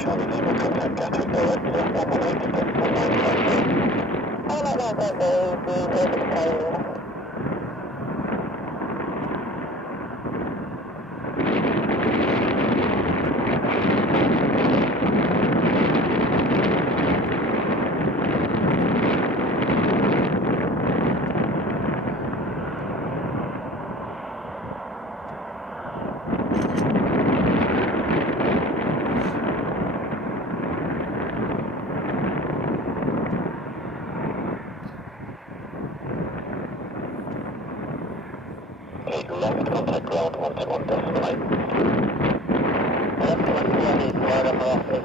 Charlie Lima, contact Gatwick direct 118.195. Oh, no, left contact ground 121.8. Left 121 is right up off the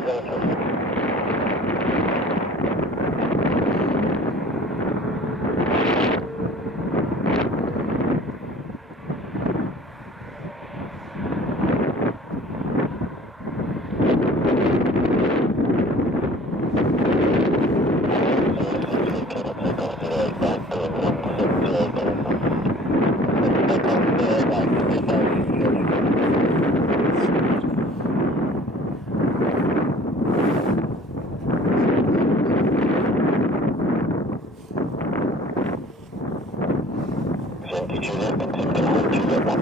Juliet, continue to hold Juliet 1.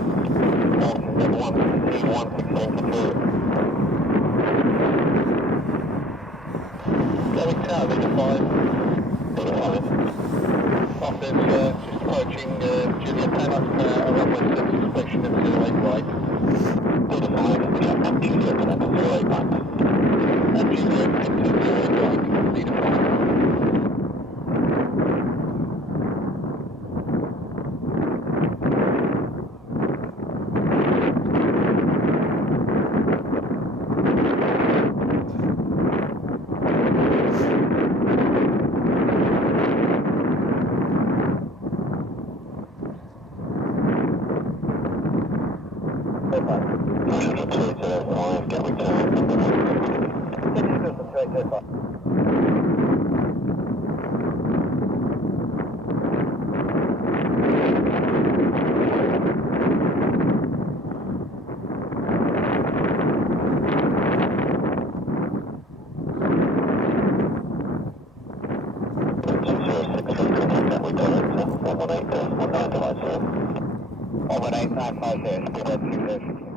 16163. Gatwick Tower, Beta 5. Beta 5. Office, just approaching Juliet Tower, a runway suspension of 08 right. Beta 5, check up Juliet, remember 08 right. And Juliet, into 08 right, Beta 5. Gatwick Tower, number 1. Contact Gatwick direct 118.195. 118.950, speed at 6